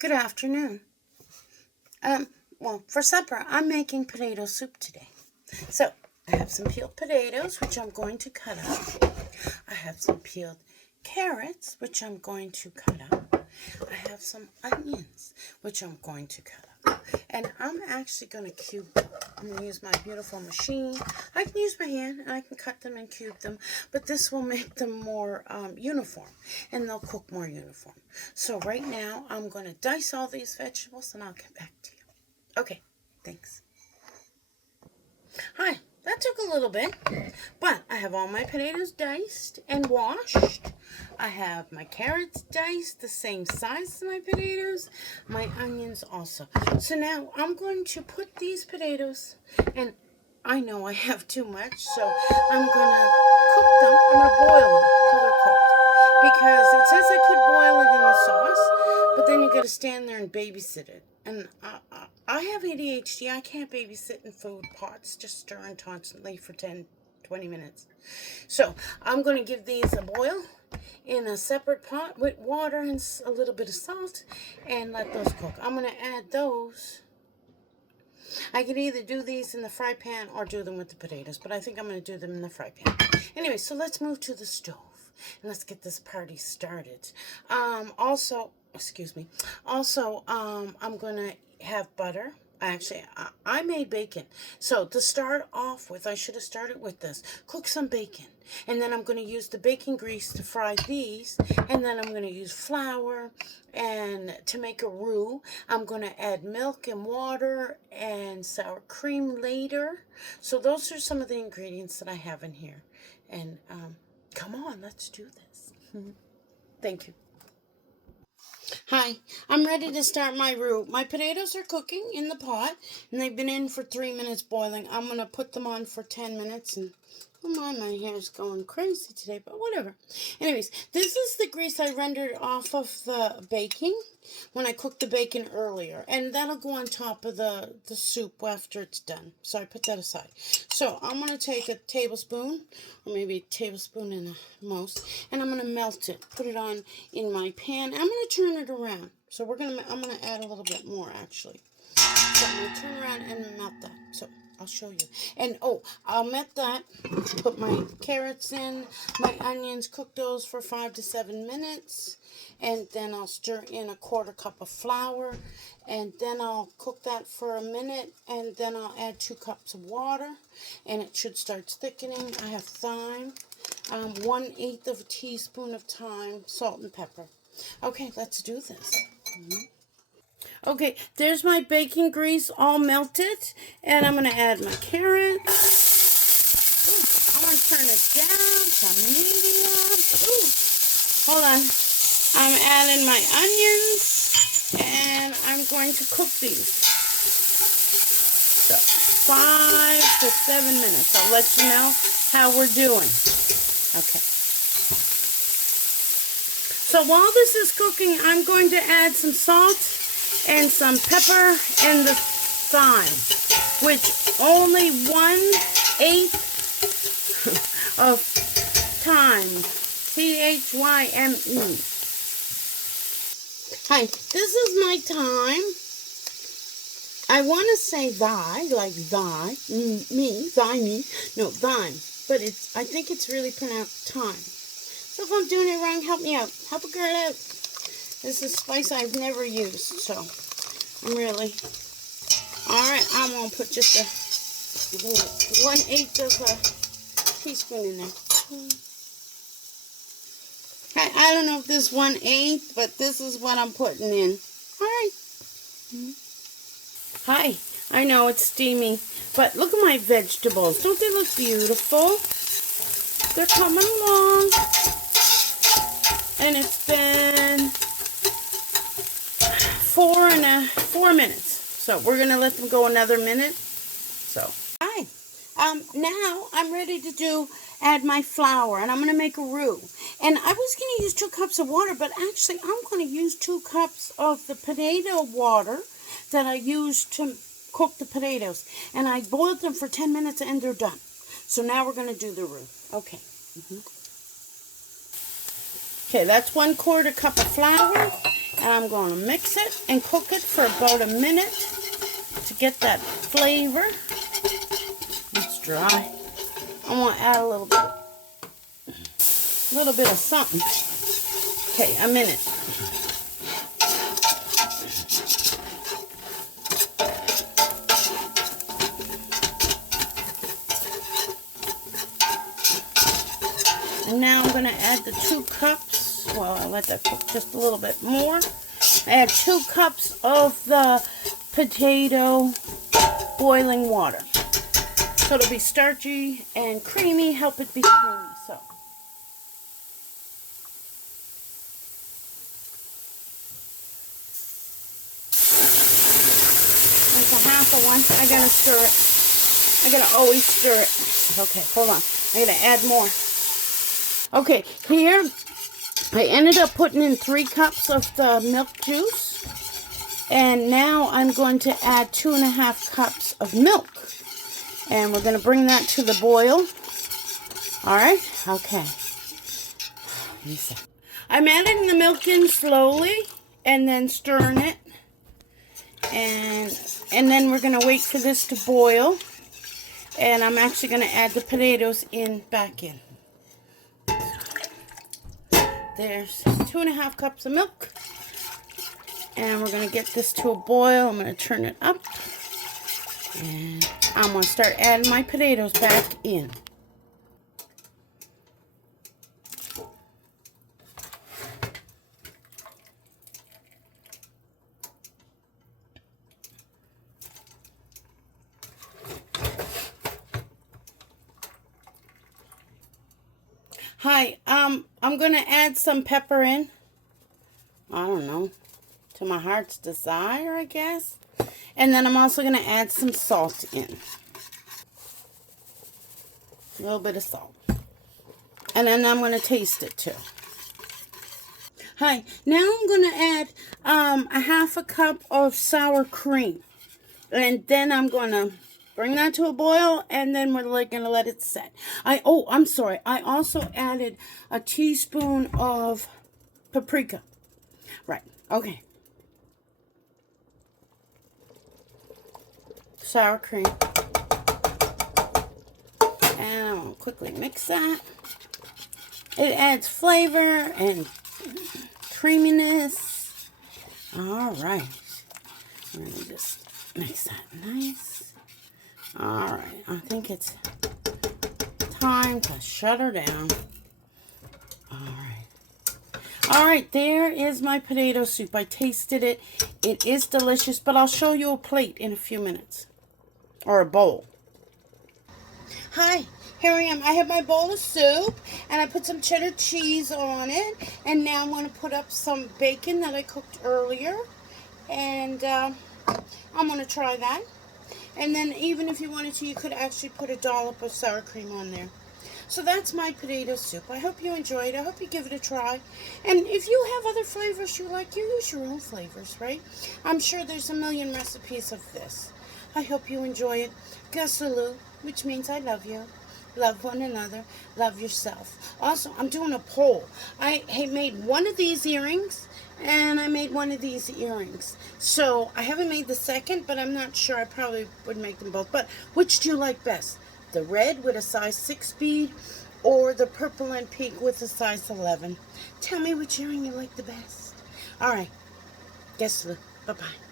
Good afternoon. Well, for supper, I'm making potato soup today. So, I have some peeled potatoes, which I'm going to cut up. I have some peeled carrots, which I'm going to cut up. I have some onions, which I'm going to cut up. And I'm actually going to cube them. I'm going to use my beautiful machine. I can use my hand and I can cut them and cube them, but this will make them more uniform and they'll cook more uniform. So right now I'm going to dice all these vegetables and I'll get back to you. Okay, thanks. Hi, that took a little bit, but I have all my potatoes diced and washed. I have my carrots diced the same size as my potatoes, my onions also. So now I'm going to put these potatoes, and I know I have too much, so I'm going to cook them. I'm going to boil them till they're cooked, because it says I could boil it in the sauce, but then you got to stand there and babysit it. And I have ADHD. I can't babysit in food pots, just stirring constantly for 10, 20 minutes. So I'm going to give these a boil in a separate pot with water and a little bit of salt and let those cook. I'm going to add those. I can either do these in the fry pan or do them with the potatoes, but I think I'm going to do them in the fry pan. Anyway, so let's move to the stove and let's get this party started. I'm going to have butter. Actually, I made bacon. So to start off with, I should have started with this. Cook some bacon. And then I'm going to use the bacon grease to fry these. And then I'm going to use flour and to make a roux. I'm going to add milk and water and sour cream later. So those are some of the ingredients that I have in here. And come on, let's do this. Thank you. Hi, I'm ready to start my roux. My potatoes are cooking in the pot, and they've been in for 3 minutes boiling. I'm going to put them on for 10 minutes, and oh my hair's going crazy today, but whatever. Anyways, this is the grease I rendered off of the bacon when I cooked the bacon earlier, and that'll go on top of the soup after it's done. So I put that aside. So I'm going to take a tablespoon, or maybe a tablespoon and a most, and I'm going to melt it, put it on in my pan. I'm going to turn it around. So I'm going to add a little bit more actually. So I'm going to turn around and melt that. So I'll show you. And I'll melt that, put my carrots in, my onions, cook those for 5 to 7 minutes, and then I'll stir in a 1/4 cup of flour, and then I'll cook that for a minute, and then I'll add 2 cups of water, and it should start thickening. I have thyme, 1/8 of a teaspoon of thyme, salt and pepper. Okay, let's do this. Okay, there's my bacon grease all melted, and I'm going to add my carrots. I'm going to turn it down to medium. Hold on. I'm adding my onions, and I'm going to cook these. So, 5 to 7 minutes. I'll let you know how we're doing. Okay. So while this is cooking, I'm going to add some salt and some pepper and the thyme, which only 1/8 of thyme, Thyme. Hi, this is my thyme. I want to say thy, like thy, me, no, thyme, but I think it's really pronounced thyme. So if I'm doing it wrong, help me out. Help a girl out. This is spice I've never used, so I'm really... Alright, I'm going to put just 1/8 of a teaspoon in there. I don't know if this 1/8, but this is what I'm putting in. Alright. Hi, I know it's steamy, but look at my vegetables. Don't they look beautiful? They're coming along. And it's been 4 minutes. So we're going to let them go another minute. So, hi. Now I'm ready to add my flour, and I'm going to make a roux. And I was going to use 2 cups of water, but actually I'm going to use 2 cups of the potato water that I used to cook the potatoes. And I boiled them for 10 minutes and they're done. So now we're going to do the roux. Okay. Okay, that's 1/4 cup of flour, And I'm going to mix it and cook it for about a minute to get that flavor. It's dry. I'm going to add a little bit of something. Okay, a minute. And now I'm going to add the 2 cups. Well, I'll let that cook just a little bit more. I add 2 cups of the potato boiling water. So it'll be starchy and creamy, help it be creamy. So there's a half of one. I gotta stir it. I gotta always stir it. Okay, hold on. I gotta add more. Okay, here I ended up putting in 3 cups of the milk juice. And now I'm going to add 2.5 cups of milk. And we're going to bring that to the boil. Alright? Okay. I'm adding the milk in slowly and then stirring it. And then we're going to wait for this to boil. And I'm actually going to add the potatoes back in. There's 2.5 cups of milk. And we're going to get this to a boil. I'm going to turn it up. And I'm going to start adding my potatoes back in. Hi, I'm going to add some pepper in. I don't know. To my heart's desire, I guess. And then I'm also going to add some salt in. A little bit of salt. And then I'm going to taste it too. Hi, now I'm going to add a half a cup of sour cream. And then I'm going to bring that to a boil, and then we're going to let it set. I'm sorry. I also added a teaspoon of paprika. Right, okay. Sour cream. And I'm going to quickly mix that. It adds flavor and creaminess. Alright. We're going to just mix that nice. Alright, I think it's time to shut her down. Alright, there is my potato soup. I tasted it. It is delicious, but I'll show you a plate in a few minutes. Or a bowl. Hi, here I am. I have my bowl of soup, and I put some cheddar cheese on it. And now I'm going to put up some bacon that I cooked earlier. And I'm going to try that. And then even if you wanted to, you could actually put a dollop of sour cream on there. So that's my potato soup. I hope you enjoyed it. I hope you give it a try. And if you have other flavors you like, you use your own flavors, right? I'm sure there's a million recipes of this. I hope you enjoy it. Gasalu, which means I love you. Love one another. Love yourself. Also, I'm doing a poll. I made one of these earrings, and I made one of these earrings. So, I haven't made the second, but I'm not sure. I probably would make them both. But which do you like best? The red with a size 6 bead, or the purple and pink with a size 11? Tell me which earring you like the best. Alright. Gasalu. Bye-bye.